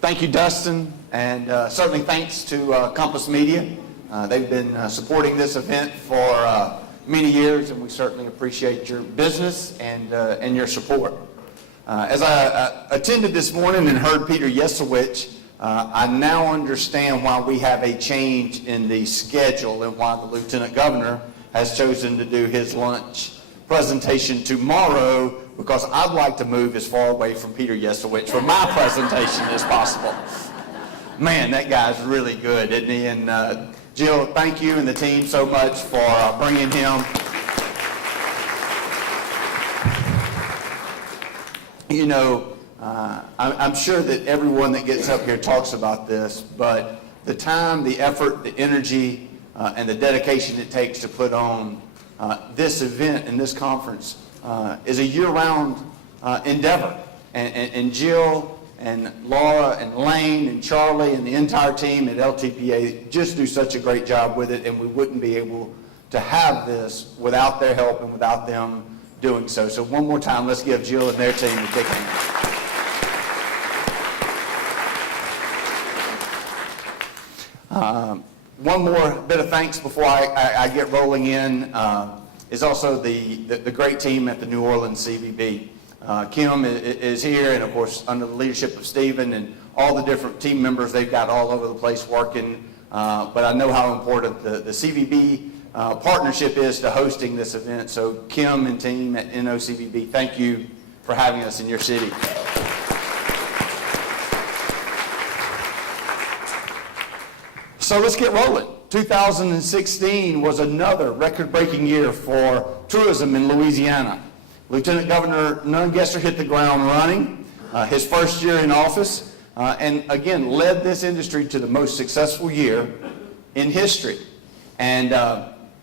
Thank you, Dustin, and certainly thanks to Compass Media. They've been supporting this event for many years, and we certainly appreciate your business and your support. As I attended this morning and heard Peter Yesowich, I now understand why we have a change in the schedule and why the Lieutenant Governor has chosen to do his lunch presentation tomorrow, because I'd like to move as far away from Peter Yesowich for my presentation as possible. Man, that guy's really good, isn't he? And Jill, thank you and the team so much for bringing him. You know, I'm sure that everyone that gets up here talks about this, but the time, the effort, the energy, and the dedication it takes to put on this event and this conference is a year-round endeavor. And Jill and Laura and Lane and Charlie and the entire team at LTPA just do such a great job with it, and we wouldn't be able to have this without their help and without them doing so. So one more time, let's give Jill and their team a big hand. One more bit of thanks before I get rolling in is also the great team at the New Orleans CVB. Kim is here, and of course under the leadership of Stephen and all the different team members they've got all over the place working. But I know how important the CVB partnership is to hosting this event. So Kim and team at NOCVB, thank you for having us in your city. So let's get rolling. 2016 was another record-breaking year for tourism in Louisiana. Lieutenant Governor Nungesser hit the ground running his first year in office, and again led this industry to the most successful year in history. And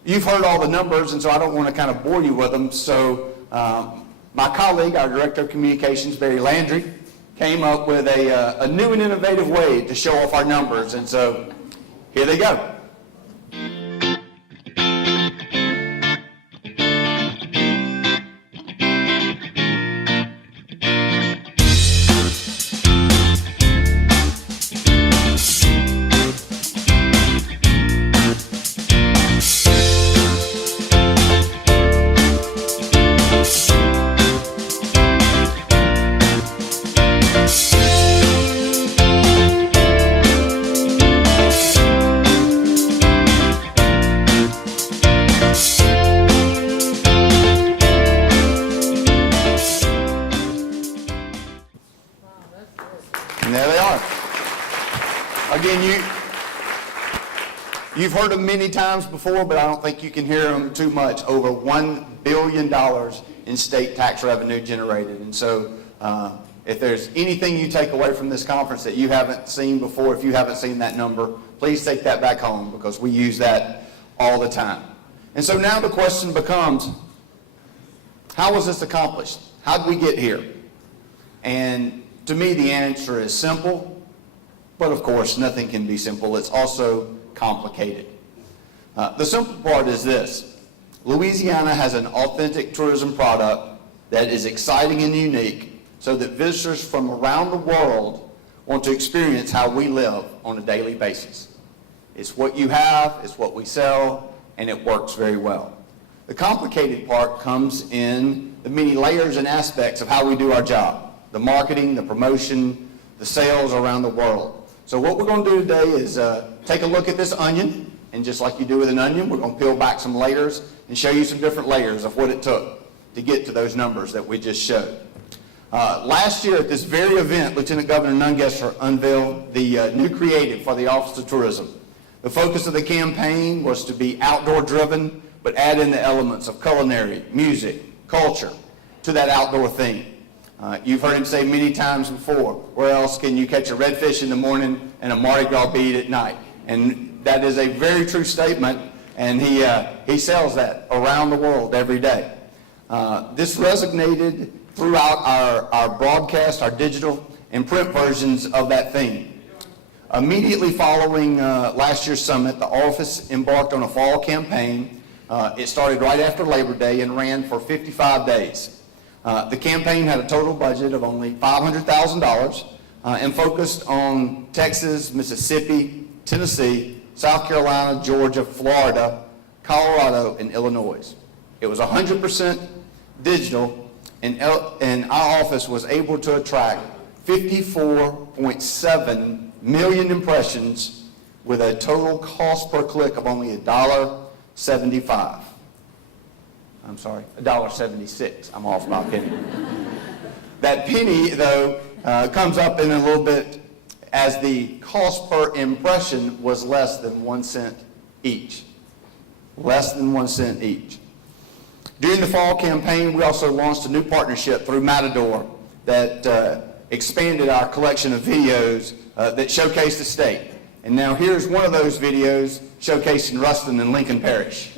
you've heard all the numbers, and so I don't want to kind of bore you with them. So my colleague, our Director of Communications, Barry Landry, came up with a new and innovative way to show off our numbers, and so here they go. You've heard them many times before, but I don't think you can hear them too much. Over $1 billion in state tax revenue generated. And so if there's anything you take away from this conference that you haven't seen before, if you haven't seen that number, please take that back home, because we use that all the time. And so now the question becomes, how was this accomplished? How did we get here? And to me, the answer is simple, but of course, nothing can be simple. It's also complicated. The simple part is this: Louisiana has an authentic tourism product that is exciting and unique, so that visitors from around the world want to experience how we live on a daily basis. It's what you have, it's what we sell, and it works very well. The complicated part comes in the many layers and aspects of how we do our job: the marketing, the promotion, the sales around the world. So what we're going to do today is take a look at this onion, and just like you do with an onion, we're going to peel back some layers and show you some different layers of what it took to get to those numbers that we just showed. Last year at this very event, Lieutenant Governor Nungesser unveiled the new creative for the Office of Tourism. The focus of the campaign was to be outdoor driven, but add in the elements of culinary, music, culture to that outdoor theme. You've heard him say many times before, where else can you catch a redfish in the morning and a Mardi Gras bead at night? And that is a very true statement, and he sells that around the world every day. This resonated throughout our broadcast, our digital and print versions of that theme. Immediately following last year's summit, the office embarked on a fall campaign. It started right after Labor Day and ran for 55 days. The campaign had a total budget of only $500,000, and focused on Texas, Mississippi, Tennessee, South Carolina, Georgia, Florida, Colorado, and Illinois. It was 100% digital, and our office was able to attract 54.7 million impressions with a total cost per click of only $1.75. I'm sorry, $1.76. I'm off by a penny. That penny, though, comes up in a little bit as the cost per impression was less than 1 cent each. Less than 1 cent each. During the fall campaign, we also launched a new partnership through Matador that expanded our collection of videos that showcase the state. And now here's one of those videos showcasing Ruston and Lincoln Parish.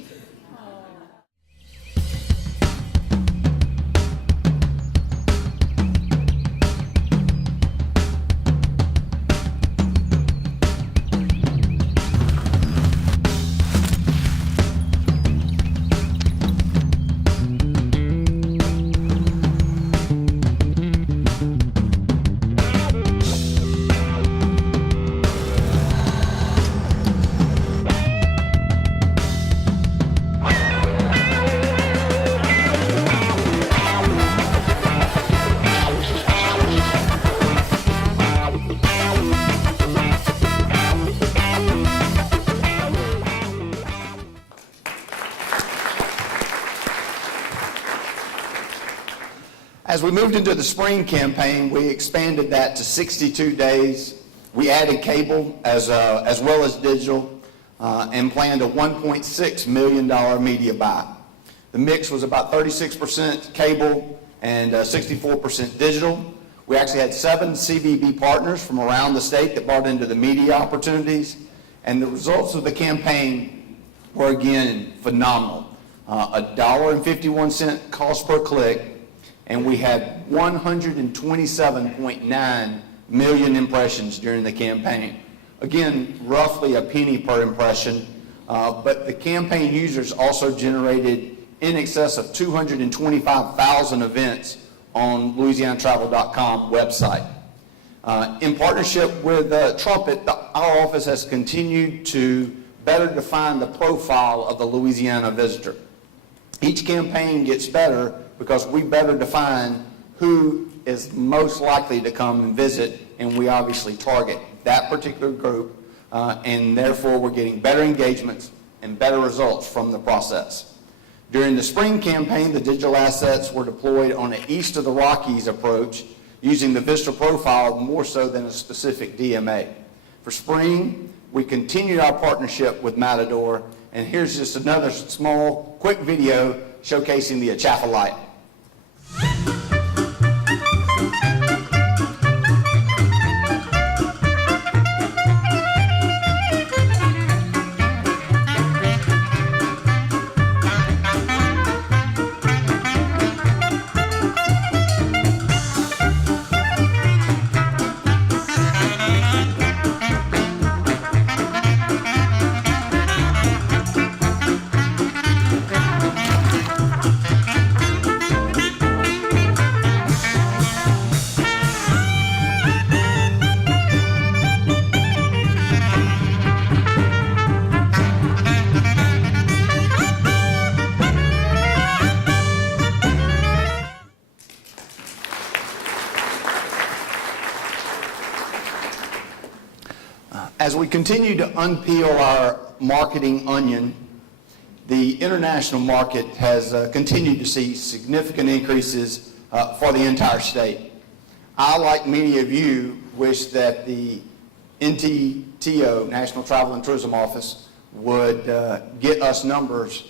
As we moved into the spring campaign, we expanded that to 62 days. We added cable as well as digital and planned a $1.6 million media buy. The mix was about 36% cable and 64% digital. We actually had 7 CBB partners from around the state that bought into the media opportunities, and the results of the campaign were again phenomenal. $1.51 cost per click, and we had 127.9 million impressions during the campaign. Again, roughly a penny per impression, but the campaign users also generated in excess of 225,000 events on LouisianaTravel.com website. In partnership with Trumpet, our office has continued to better define the profile of the Louisiana visitor. Each campaign gets better because we better define who is most likely to come and visit, and we obviously target that particular group, and therefore we're getting better engagements and better results from the process. During the spring campaign, the digital assets were deployed on an east of the Rockies approach, using the visitor profile more so than a specific DMA. For spring, we continued our partnership with Matador, and here's just another small, quick video showcasing the Atchafalaya. As we continue to unpeel our marketing onion, the international market has continued to see significant increases for the entire state. I, like many of you, wish that the NTTO, National Travel and Tourism Office, would get us numbers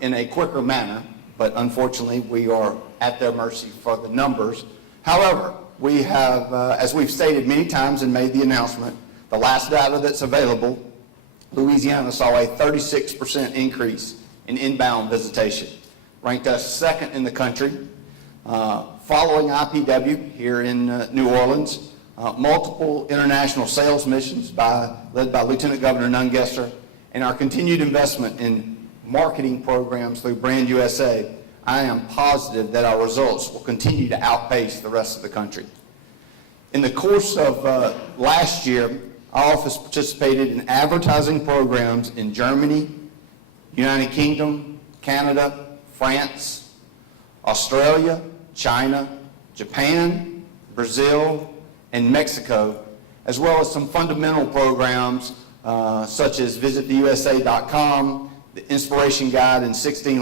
in a quicker manner, but unfortunately we are at their mercy for the numbers. However, we have, as we've stated many times and made the announcement, the last data that's available, Louisiana saw a 36% increase in inbound visitation, ranked us second in the country, following IPW here in New Orleans, multiple international sales missions led by Lieutenant Governor Nungesser, and our continued investment in marketing programs through Brand USA. I am positive that our results will continue to outpace the rest of the country. In the course of last year, our office participated in advertising programs in Germany, United Kingdom, Canada, France, Australia, China, Japan, Brazil, and Mexico, as well as some fundamental programs such as visittheusa.com, the Inspiration Guide in 16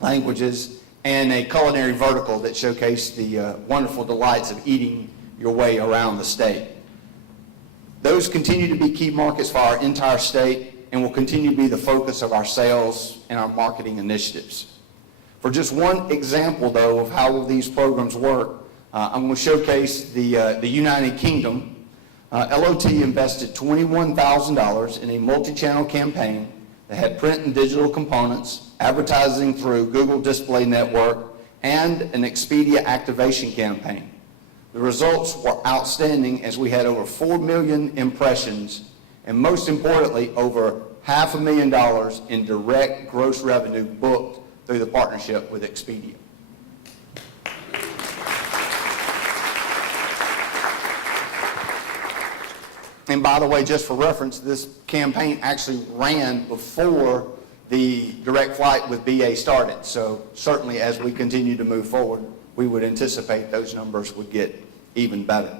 languages, and a culinary vertical that showcased the wonderful delights of eating your way around the state. Those continue to be key markets for our entire state and will continue to be the focus of our sales and our marketing initiatives. For just one example, though, of how these programs work, I'm going to showcase the United Kingdom. LOT invested $21,000 in a multi-channel campaign that had print and digital components, advertising through Google Display Network, and an Expedia activation campaign. The results were outstanding as we had over 4 million impressions and, most importantly, over $500,000 in direct gross revenue booked through the partnership with Expedia. And by the way, just for reference, this campaign actually ran before the direct flight with BA started. So certainly as we continue to move forward, we would anticipate those numbers would get even better.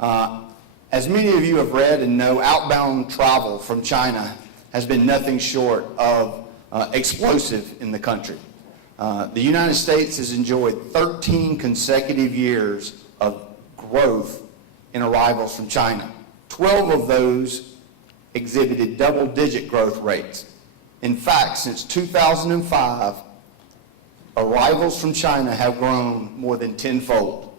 As many of you have read and know, outbound travel from China has been nothing short of explosive in the country. The United States has enjoyed 13 consecutive years of growth in arrivals from China. 12 of those exhibited double-digit growth rates. In fact, since 2005, arrivals from China have grown more than tenfold.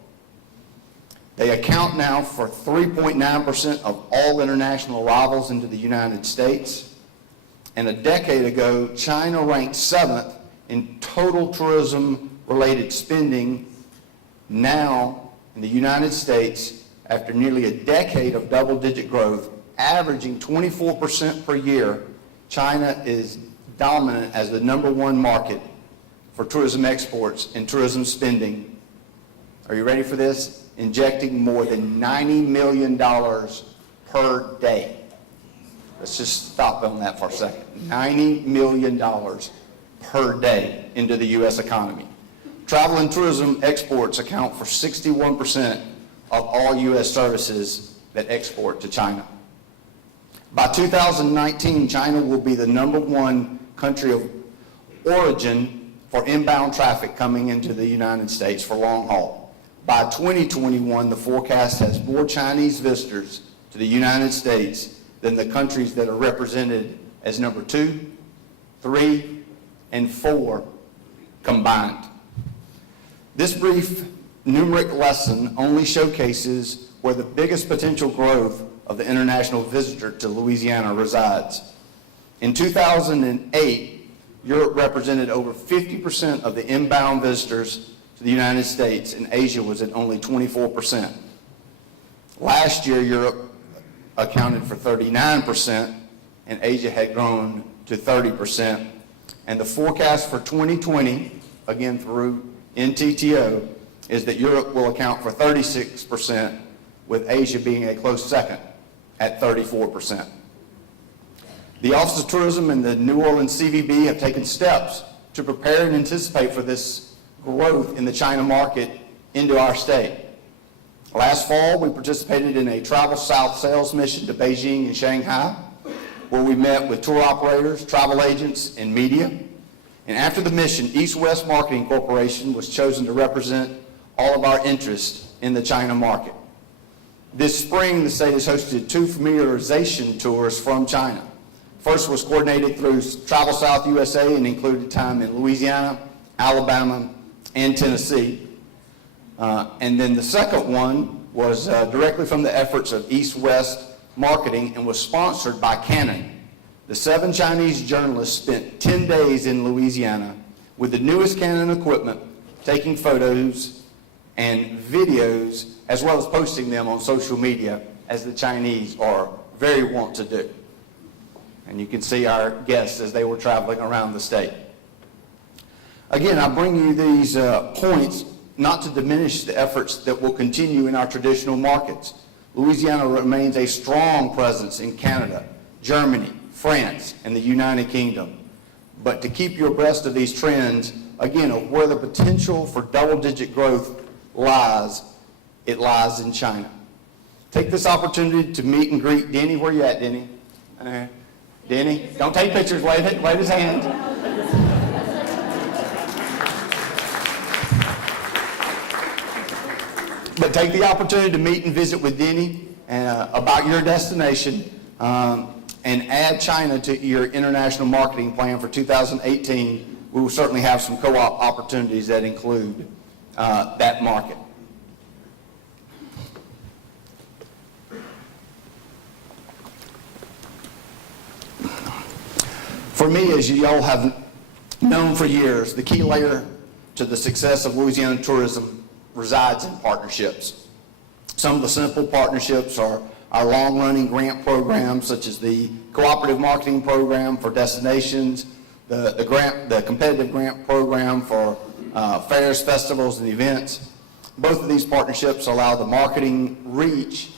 They account now for 3.9% of all international arrivals into the United States. And a decade ago, China ranked 7th in total tourism-related spending. Now, in the United States, after nearly a decade of double-digit growth, averaging 24% per year, China is dominant as the #1 market for tourism exports and tourism spending. Are you ready for this? Injecting more than $90 million per day. Let's just stop on that for a second. $90 million per day into the U.S. economy. Travel and tourism exports account for 61% of all U.S. services that export to China. By 2019, China will be the #1 country of origin for inbound traffic coming into the United States for long haul. By 2021, the forecast has more Chinese visitors to the United States than the countries that are represented as #2, 3, and 4 combined. This brief numeric lesson only showcases where the biggest potential growth of the international visitor to Louisiana resides. In 2008, Europe represented over 50% of the inbound visitors to the United States, and Asia was at only 24%. Last year, Europe accounted for 39%, and Asia had grown to 30%. And the forecast for 2020, again through NTTO, is that Europe will account for 36%, with Asia being a close second at 34%. The Office of Tourism and the New Orleans CVB have taken steps to prepare and anticipate for this growth in the China market into our state. Last fall, we participated in a Travel South sales mission to Beijing and Shanghai, where we met with tour operators, travel agents, and media. And after the mission, East West Marketing Corporation was chosen to represent all of our interests in the China market. This spring, the state has hosted 2 familiarization tours from China. First was coordinated through Travel South USA and included time in Louisiana, Alabama, and Tennessee. And then the second one was directly from the efforts of East West Marketing and was sponsored by Canon. The 7 Chinese journalists spent 10 days in Louisiana with the newest Canon equipment, taking photos and videos, as well as posting them on social media, as the Chinese are very wont to do. And you can see our guests as they were traveling around the state. Again, I bring you these points not to diminish the efforts that will continue in our traditional markets. Louisiana remains a strong presence in Canada, Germany, France, and the United Kingdom. But to keep you abreast of these trends, again, of where the potential for double-digit growth lies, it lies in China. Take this opportunity to meet and greet Denny. Where you at, Denny? Denny, don't take pictures, wave his hand. But take the opportunity to meet and visit with Denny about your destination and add China to your international marketing plan for 2018. We will certainly have some co-op opportunities that include that market. For me, as you all have known for years, the key layer to the success of Louisiana tourism resides in partnerships. Some of the simple partnerships are our long-running grant programs, such as the Cooperative Marketing Program for destinations, the competitive grant program for fairs, festivals, and events. Both of these partnerships allow the marketing reach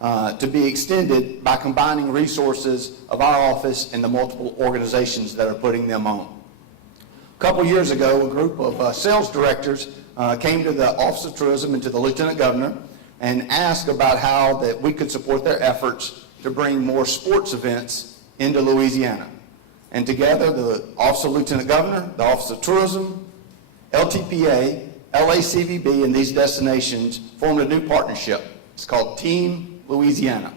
to be extended by combining resources of our office and the multiple organizations that are putting them on. A couple years ago, a group of sales directors came to the Office of Tourism and to the Lieutenant Governor and asked about how that we could support their efforts to bring more sports events into Louisiana. And together, the Office of Lieutenant Governor, the Office of Tourism, LTPA, LACVB, and these destinations formed a new partnership. It's called Team Louisiana.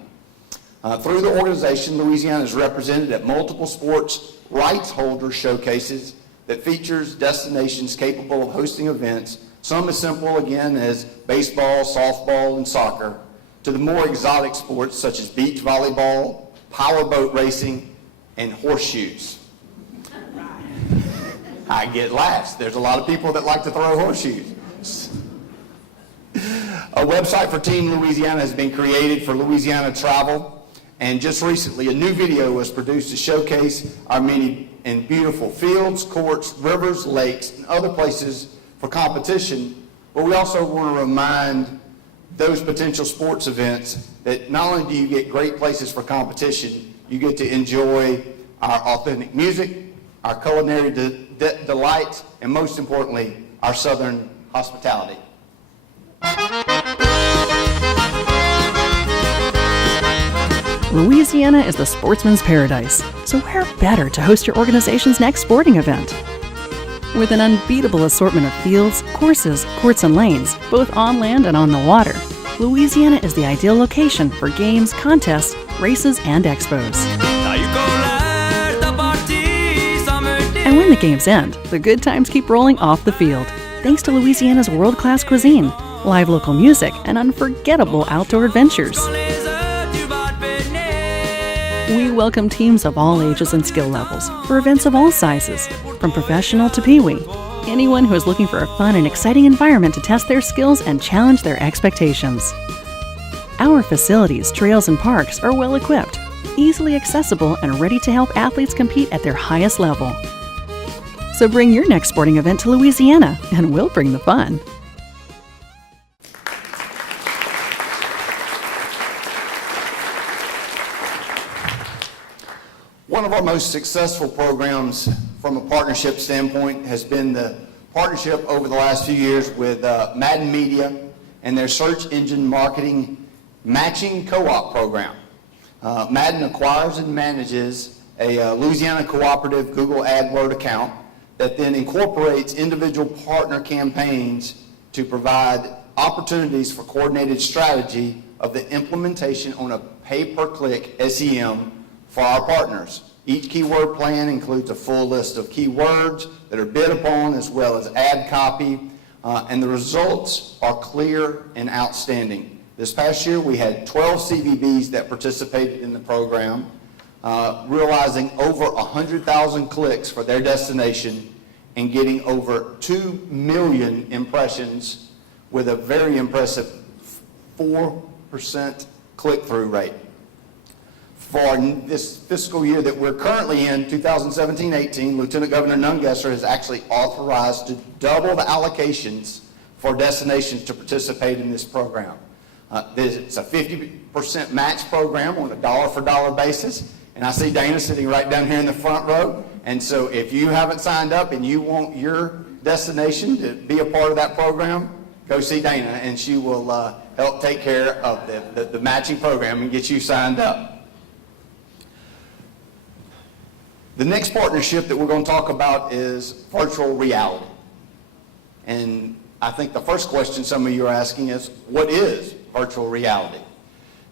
Through the organization, Louisiana is represented at multiple sports rights holder showcases that features destinations capable of hosting events, some as simple, again, as baseball, softball, and soccer, to the more exotic sports such as beach volleyball, powerboat racing, and horseshoes. I get laughs. There's a lot of people that like to throw horseshoes. A website for Team Louisiana has been created for Louisiana travel, and just recently a new video was produced to showcase our many and beautiful fields, courts, rivers, lakes, and other places for competition. But we also want to remind those potential sports events that not only do you get great places for competition, you get to enjoy our authentic music, our culinary delights, and most importantly, our Southern hospitality. Louisiana is the sportsman's paradise, so where better to host your organization's next sporting event? With an unbeatable assortment of fields, courses, courts, and lanes, both on land and on the water, Louisiana is the ideal location for games, contests, races, and expos. And when the games end, the good times keep rolling off the field, thanks to Louisiana's world-class cuisine, live local music, and unforgettable outdoor adventures. We welcome teams of all ages and skill levels for events of all sizes, from professional to peewee. Anyone who is looking for a fun and exciting environment to test their skills and challenge their expectations. Our facilities, trails, and parks are well equipped, easily accessible, and ready to help athletes compete at their highest level. So bring your next sporting event to Louisiana, and we'll bring the fun. One of our most successful programs from a partnership standpoint has been the partnership over the last few years with Madden Media and their search engine marketing matching co-op program. Madden acquires and manages a Louisiana cooperative Google AdWords account that then incorporates individual partner campaigns to provide opportunities for coordinated strategy of the implementation on a pay-per-click SEM for our partners. Each keyword plan includes a full list of keywords that are bid upon as well as ad copy, and the results are clear and outstanding. This past year we had 12 CVBs that participated in the program, realizing over 100,000 clicks for their destination and getting over 2 million impressions with a very impressive 4% click-through rate. For this fiscal year that we're currently in, 2017-18, Lieutenant Governor Nungesser has actually authorized to double the allocations for destinations to participate in this program. It's a 50% match program on a dollar-for-dollar basis. And I see Dana sitting right down here in the front row. And so if you haven't signed up and you want your destination to be a part of that program, go see Dana, and she will help take care of the matching program and get you signed up. The next partnership that we're going to talk about is virtual reality. And I think the first question some of you are asking is, what is virtual reality?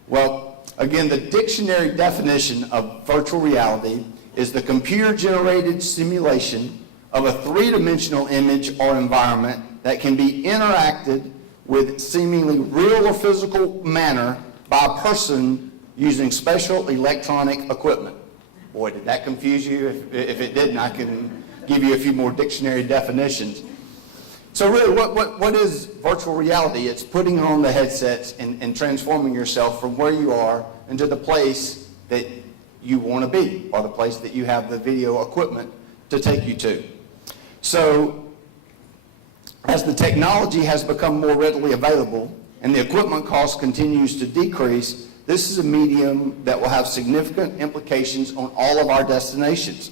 Well, again, the dictionary definition of virtual reality is the computer-generated simulation of a three-dimensional image or environment that can be interacted with seemingly real or physical manner by a person using special electronic equipment. Boy, did that confuse you? If it didn't, I can give you a few more dictionary definitions. So really, what is virtual reality? It's putting on the headsets and transforming yourself from where you are into the place that you want to be, or the place that you have the video equipment to take you to. So as the technology has become more readily available and the equipment cost continues to decrease, this is a medium that will have significant implications on all of our destinations.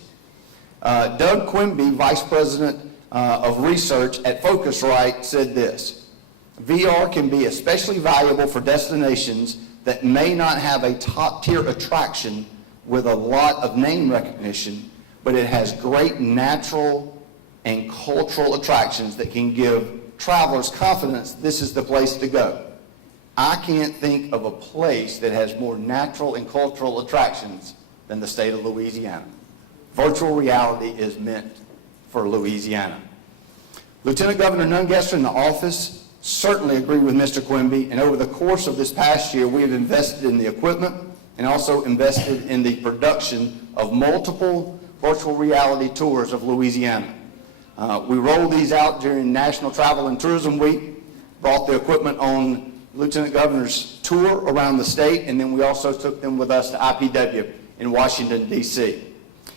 Doug Quimby, Vice President of Research at Focusrite, said this: VR can be especially valuable for destinations that may not have a top-tier attraction with a lot of name recognition, but it has great natural and cultural attractions that can give travelers confidence this is the place to go. I can't think of a place that has more natural and cultural attractions than the state of Louisiana. Virtual reality is meant for Louisiana. Lieutenant Governor Nungesser and the office certainly agree with Mr. Quimby, and over the course of this past year, we have invested in the equipment and also invested in the production of multiple virtual reality tours of Louisiana. We rolled these out during National Travel and Tourism Week, brought the equipment on Lieutenant Governor's tour around the state, and then we also took them with us to IPW in Washington, D.C.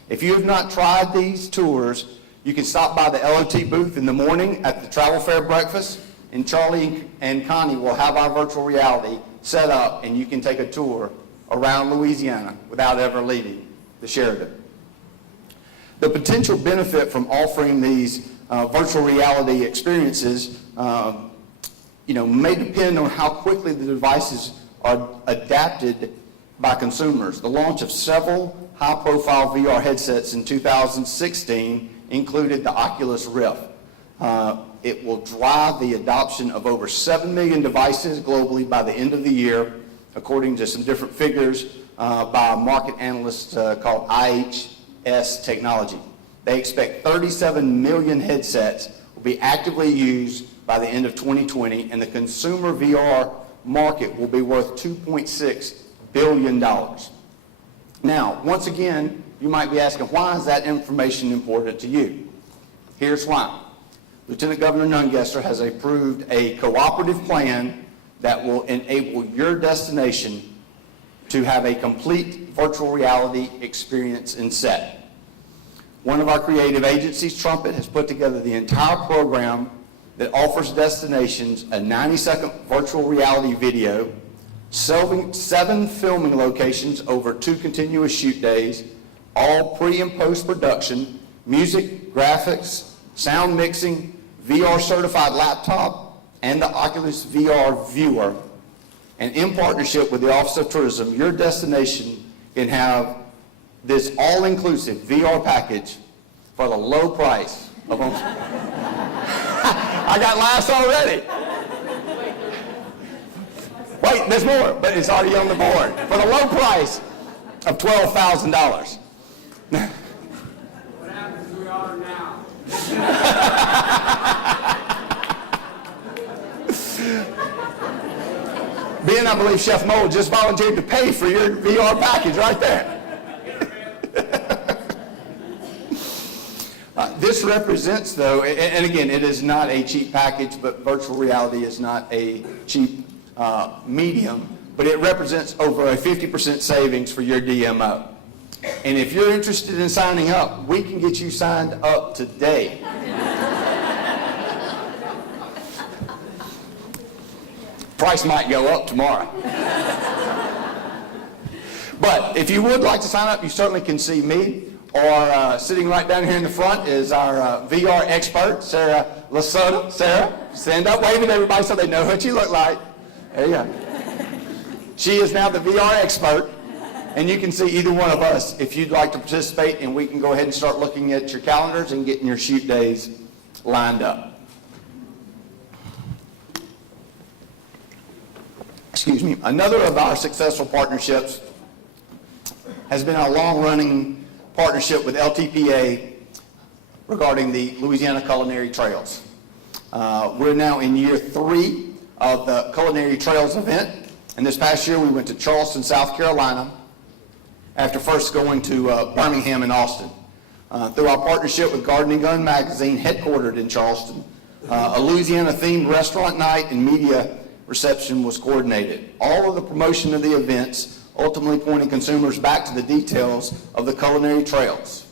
If you have not tried these tours, you can stop by the LOT booth in the morning at the Travel Fair breakfast, and Charlie and Connie will have our virtual reality set up, and you can take a tour around Louisiana without ever leaving the Sheraton. The potential benefit from offering these virtual reality experiences may depend on how quickly the devices are adapted by consumers. The launch of several high-profile VR headsets in 2016 included the Oculus Rift. It will drive the adoption of over 7 million devices globally by the end of the year, according to some different figures by a market analyst called IHS Technology. They expect 37 million headsets will be actively used by the end of 2020, and the consumer VR market will be worth $2.6 billion. Now, once again, you might be asking, why is that information important to you? Here's why. Lieutenant Governor Nungesser has approved a cooperative plan that will enable your destination to have a complete virtual reality experience and set. One of our creative agencies, Trumpet, has put together the entire program that offers destinations a 90-second virtual reality video, 7 filming locations over 2 continuous shoot days, all pre- and post-production, music, graphics, sound mixing, VR-certified laptop, and the Oculus VR viewer. And in partnership with the Office of Tourism, your destination can have this all-inclusive VR package for the low price of I got laughs already. Wait, there's more, but it's already on the board. For the low price of $12,000. What happens we are now? Ben, I believe Chef Mo just volunteered to pay for your VR package right there. This represents, though, and again, it is not a cheap package, but virtual reality is not a cheap medium, but it represents over a 50% savings for your DMO. And if you're interested in signing up, we can get you signed up today. Price might go up tomorrow. But if you would like to sign up, you certainly can see me, or sitting right down here in the front is our VR expert, Sarah Lasota. Sarah, stand up, wave at everybody so they know what you look like. There you go. She is now the VR expert, and you can see either one of us if you'd like to participate, and we can go ahead and start looking at your calendars and getting your shoot days lined up. Excuse me. Another of our successful partnerships has been our long-running partnership with LTPA regarding the Louisiana Culinary Trails. We're now in year 3 of the Culinary Trails event, and this past year we went to Charleston, South Carolina, after first going to Birmingham and Austin. Through our partnership with Garden & Gun magazine, headquartered in Charleston, a Louisiana-themed restaurant night and media reception was coordinated. All of the promotion of the events ultimately pointing consumers back to the details of the culinary trails.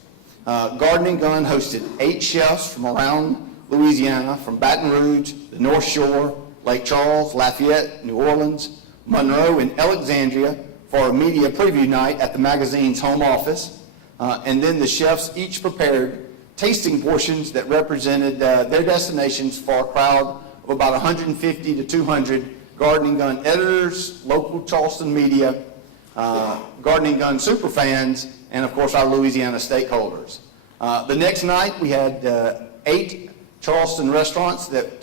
Garden & Gun hosted 8 chefs from around Louisiana, from Baton Rouge, the North Shore, Lake Charles, Lafayette, New Orleans, Monroe, and Alexandria for a media preview night at the magazine's home office. And then the chefs each prepared tasting portions that represented their destinations for a crowd of about 150 to 200 Garden & Gun editors, local Charleston media, Garden & Gun superfans, and of course our Louisiana stakeholders. The next night we had 8 Charleston restaurants that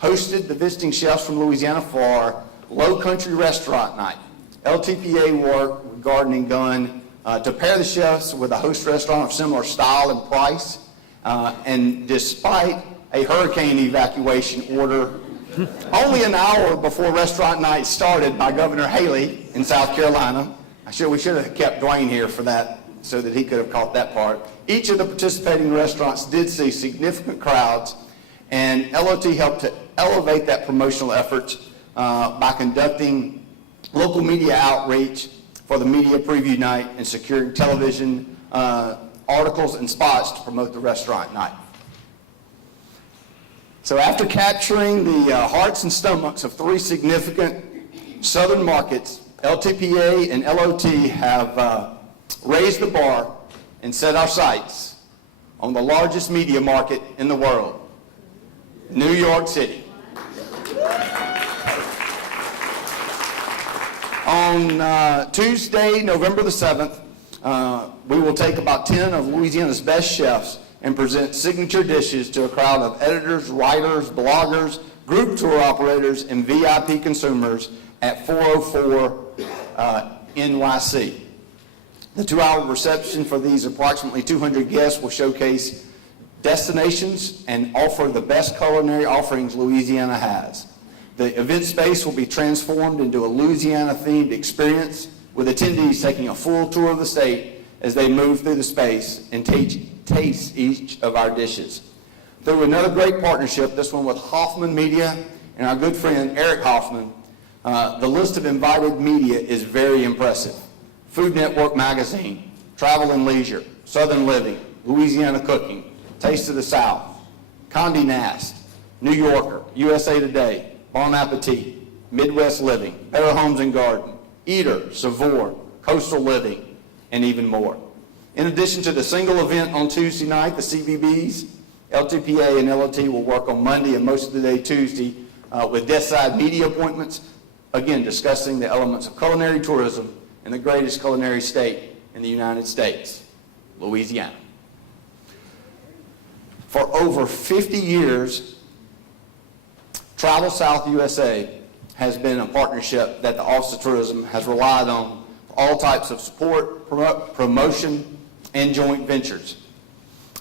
hosted the visiting chefs from Louisiana for Low Country Restaurant Night. LTPA worked with Garden & Gun to pair the chefs with a host restaurant of similar style and price, and despite a hurricane evacuation order only an hour before restaurant night started by Governor Haley in South Carolina. We should have kept Dwayne here for that so that he could have caught that part. Each of the participating restaurants did see significant crowds, and LOT helped to elevate that promotional effort by conducting local media outreach for the media preview night and securing television articles and spots to promote the restaurant night. So after capturing the hearts and stomachs of 3 significant southern markets, LTPA and LOT have raised the bar and set our sights on the largest media market in the world, New York City. On Tuesday, November the 7th, we will take about 10 of Louisiana's best chefs and present signature dishes to a crowd of editors, writers, bloggers, group tour operators, and VIP consumers at 404 NYC. The 2-hour reception for these approximately 200 guests will showcase destinations and offer the best culinary offerings Louisiana has. The event space will be transformed into a Louisiana-themed experience, with attendees taking a full tour of the state as they move through the space and taste each of our dishes. Through another great partnership, this one with Hoffman Media and our good friend Eric Hoffman, the list of invited media is very impressive. Food Network Magazine, Travel and Leisure, Southern Living, Louisiana Cooking, Taste of the South, Condé Nast, New Yorker, USA Today, Bon Appetit, Midwest Living, Better Homes and Garden, Eater, Savour, Coastal Living, and even more. In addition to the single event on Tuesday night, the CVBs, LTPA and LOT will work on Monday and most of the day Tuesday with desk side media appointments, again discussing the elements of culinary tourism in the greatest culinary state in the United States, Louisiana. For over 50 years, Travel South USA has been a partnership that the Office of Tourism has relied on for all types of support, promotion, and joint ventures.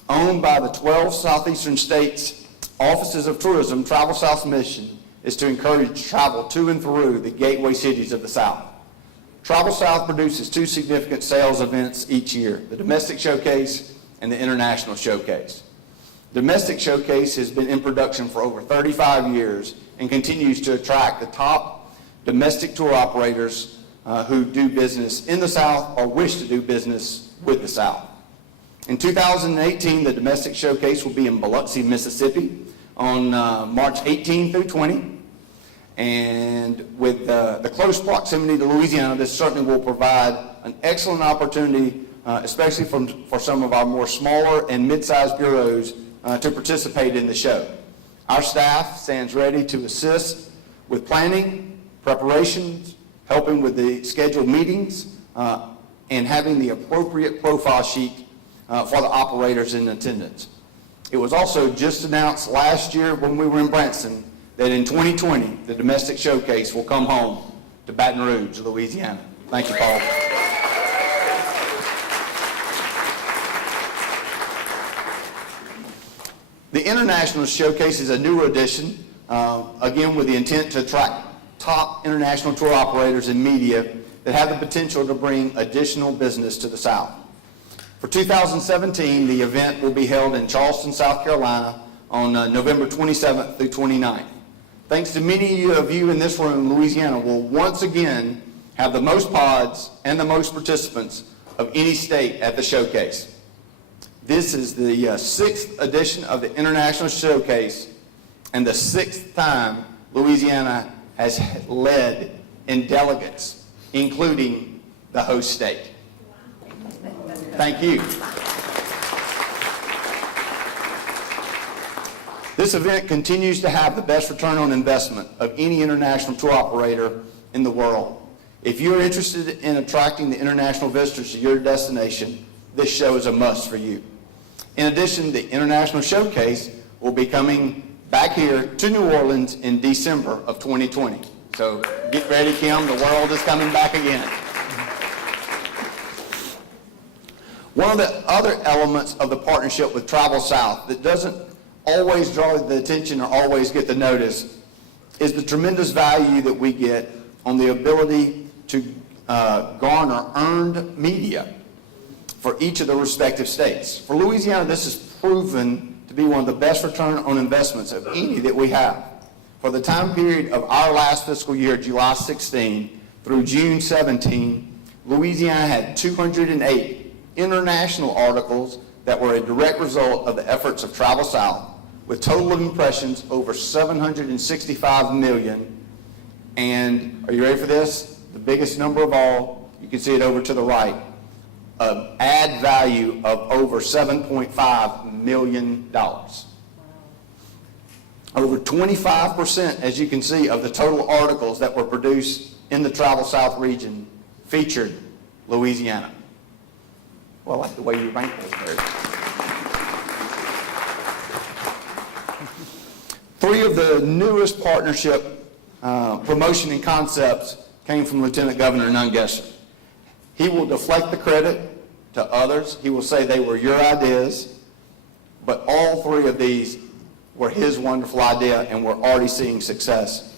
Owned by the 12 southeastern states' offices of tourism, Travel South's mission is to encourage travel to and through the gateway cities of the South. Travel South produces 2 significant sales events each year, the Domestic Showcase and the International Showcase. Domestic Showcase has been in production for over 35 years and continues to attract the top domestic tour operators who do business in the South or wish to do business with the South. In 2018, the Domestic Showcase will be in Biloxi, Mississippi on March 18 through 20. And with the close proximity to Louisiana, this certainly will provide an excellent opportunity, especially for some of our more smaller and mid-sized bureaus to participate in the show. Our staff stands ready to assist with planning, preparations, helping with the scheduled meetings, and having the appropriate profile sheet for the operators in attendance. It was also just announced last year when we were in Branson that in 2020, the domestic showcase will come home to Baton Rouge, Louisiana. Thank you, Paul. The International Showcase is a newer addition, again with the intent to attract top international tour operators and media that have the potential to bring additional business to the South. For 2017, the event will be held in Charleston, South Carolina on November 27th through 29th. Thanks to many of you in this room, Louisiana will once again have the most pods and the most participants of any state at the showcase. This is the 6th edition of the International Showcase and the 6th time Louisiana has led in delegates, including the host state. Thank you. This event continues to have the best return on investment of any international tour operator in the world. If you're interested in attracting the international visitors to your destination, this show is a must for you. In addition, the International Showcase will be coming back here to New Orleans in December of 2020. So get ready, Kim, the world is coming back again. One of the other elements of the partnership with Travel South that doesn't always draw the attention or always get the notice is the tremendous value that we get on the ability to garner earned media for each of the respective states. For Louisiana, this has proven to be one of the best return on investments of any that we have. For the time period of our last fiscal year, July 16 through June 17, Louisiana had 208 international articles that were a direct result of the efforts of Travel South, with total impressions over 765 million. And are you ready for this? The biggest number of all, you can see it over to the right, ad value of over $7.5 million. Over 25%, as you can see, of the total articles that were produced in the Travel South region featured Louisiana. Well, I like the way you rank those, Mary. 3 of the newest partnership promotion and concepts came from Lieutenant Governor Nungesser. He will deflect the credit to others. He will say they were your ideas, but all 3 of these were his wonderful idea, and we're already seeing success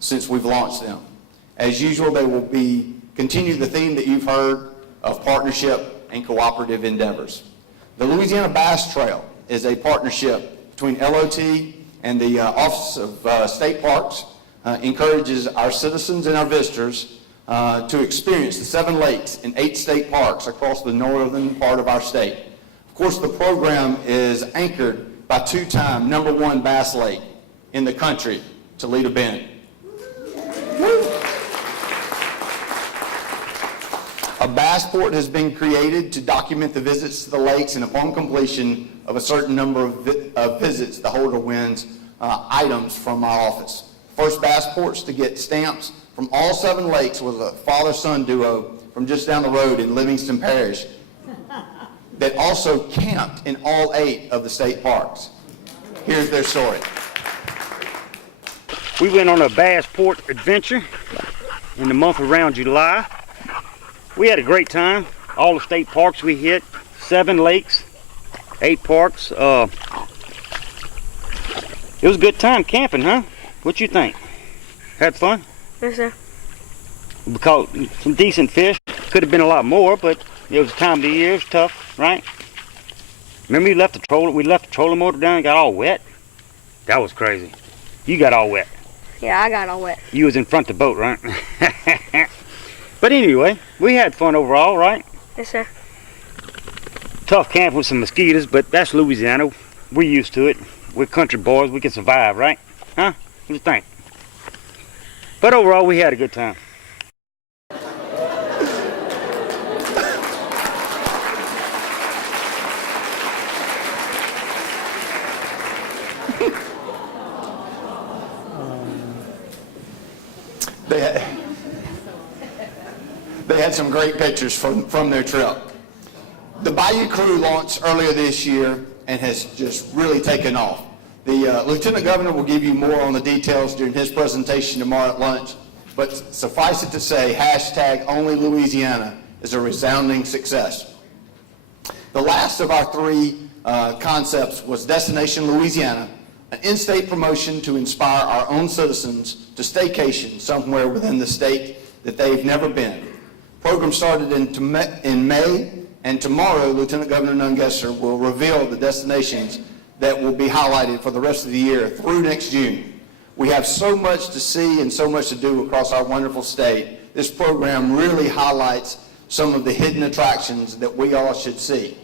since we've launched them. As usual, they will continue the theme that you've heard of partnership and cooperative endeavors. The Louisiana Bass Trail is a partnership between LOT and the Office of State Parks, encourages our citizens and our visitors to experience the 7 lakes in 8 state parks across the northern part of our state. Of course, the program is anchored by 2-time #1 Bass Lake in the country, Toledo Bend. A bass port has been created to document the visits to the lakes, and upon completion of a certain number of visits, the holder wins items from our office. First bass ports to get stamps from all 7 lakes was a father-son duo from just down the road in Livingston Parish that also camped in all 8 of the state parks. Here's their story. We went on a bass port adventure in the month around July. We had a great time. All the state parks we hit, 7 lakes, 8 parks. It was a good time camping, huh? What you think? Had fun? Yes, sir. We caught some decent fish. Could have been a lot more, but it was the time of the year. It was tough, right? Remember we left the trolling motor down and got all wet? That was crazy. You got all wet. Yeah, I got all wet. You was in front of the boat, right? But anyway, we had fun overall, right? Yes, sir. Tough camp with some mosquitoes, but that's Louisiana. We're used to it. We're country boys. We can survive, right? Huh? What do you think? But overall, we had a good time. They had some great pictures from their trip. The Bayou Crew launched earlier this year and has just really taken off. The Lieutenant Governor will give you more on the details during his presentation tomorrow at lunch, but suffice it to say, #OnlyLouisiana is a resounding success. The last of our three concepts was Destination Louisiana, an in-state promotion to inspire our own citizens to staycation somewhere within the state that they've never been. Program started in May, and tomorrow Lieutenant Governor Nungesser will reveal the destinations that will be highlighted for the rest of the year through next June. We have so much to see and so much to do across our wonderful state. This program really highlights some of the hidden attractions that we all should see.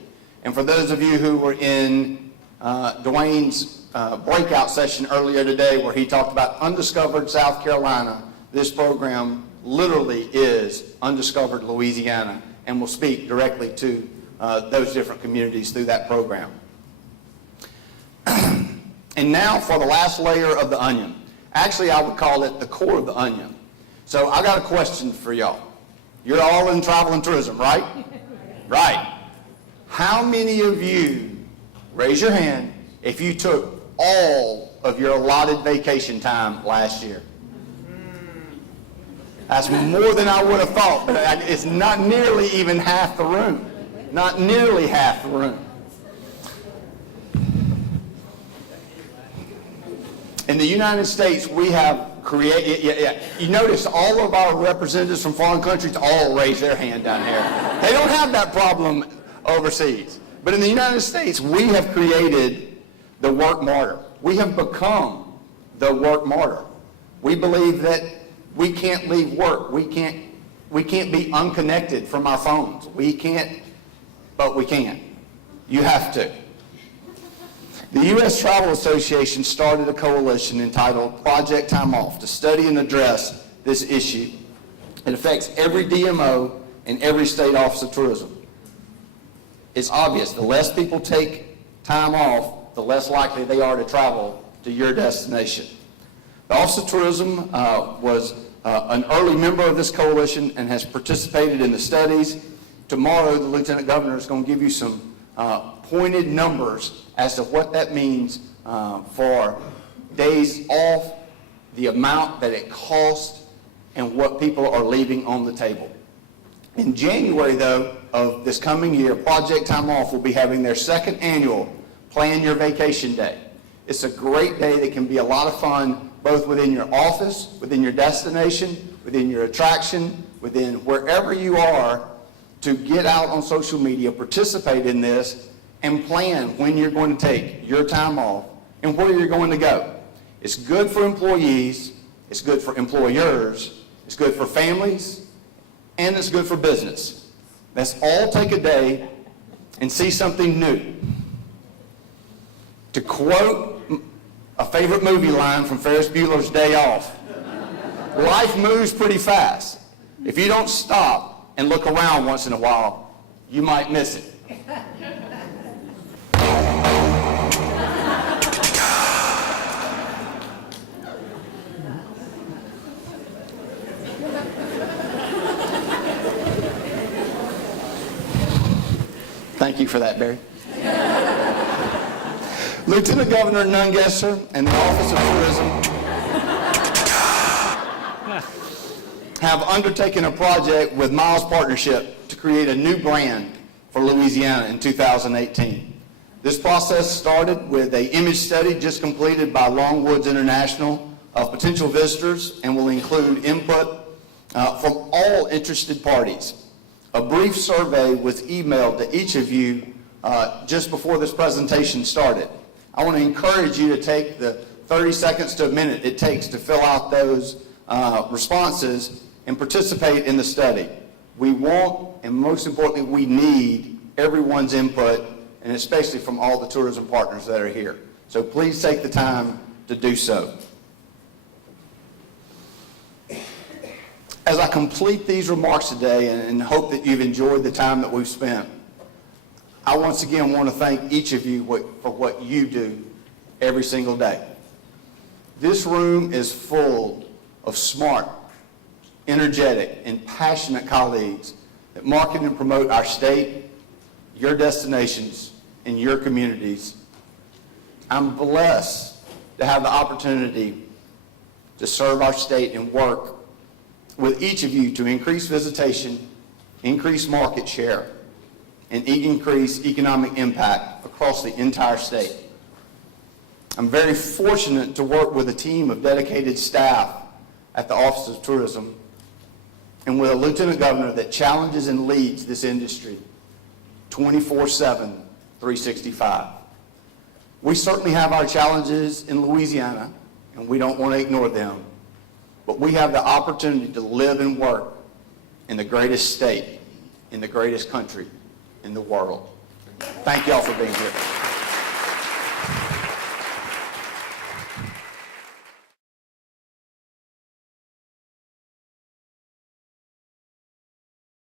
And for those of you who were in Dwayne's breakout session earlier today where he talked about undiscovered South Carolina, this program literally is undiscovered Louisiana and will speak directly to those different communities through that program. And now for the last layer of the onion. Actually, I would call it the core of the onion. So I got a question for y'all. You're all in travel and tourism, right? Right. How many of you, raise your hand, if you took all of your allotted vacation time last year? That's more than I would have thought, but it's not nearly even half the room. Not nearly half the room. In the United States, we have created, you notice all of our representatives from foreign countries all raise their hand down here. They don't have that problem overseas. But in the United States, we have created the work martyr. We have become the work martyr. We believe that we can't leave work. We can't be unconnected from our phones. We can't, but we can. You have to. The U.S. Travel Association started a coalition entitled Project Time Off to study and address this issue. It affects every DMO and every state office of tourism. It's obvious, the less people take time off, the less likely they are to travel to your destination. The Office of Tourism was an early member of this coalition and has participated in the studies. Tomorrow, the Lieutenant Governor is going to give you some pointed numbers as to what that means for days off, the amount that it costs, and what people are leaving on the table. In January, though, of this coming year, Project Time Off will be having their second annual Plan Your Vacation Day. It's a great day that can be a lot of fun, both within your office, within your destination, within your attraction, within wherever you are, to get out on social media, participate in this, and plan when you're going to take your time off and where you're going to go. It's good for employees, it's good for employers, it's good for families, and it's good for business. Let's all take a day and see something new. To quote a favorite movie line from Ferris Bueller's Day Off, life moves pretty fast. If you don't stop and look around once in a while, you might miss it. Thank you for that, Barry. Lieutenant Governor Nungesser and the Office of Tourism have undertaken a project with Miles Partnership to create a new brand for Louisiana in 2018. This process started with an image study just completed by Longwoods International of potential visitors and will include input from all interested parties. A brief survey was emailed to each of you just before this presentation started. I want to encourage you to take the 30 seconds to a minute it takes to fill out those responses and participate in the study. We want, and most importantly, we need everyone's input, and especially from all the tourism partners that are here. So please take the time to do so. As I complete these remarks today and hope that you've enjoyed the time that we've spent, I once again want to thank each of you for what you do every single day. This room is full of smart, energetic, and passionate colleagues that market and promote our state, your destinations, and your communities. I'm blessed to have the opportunity to serve our state and work with each of you to increase visitation, increase market share, and increase economic impact across the entire state. I'm very fortunate to work with a team of dedicated staff at the Office of Tourism and with a Lieutenant Governor that challenges and leads this industry 24/7, 365. We certainly have our challenges in Louisiana, and we don't want to ignore them, but we have the opportunity to live and work in the greatest state, in the greatest country in the world. Thank y'all for being here.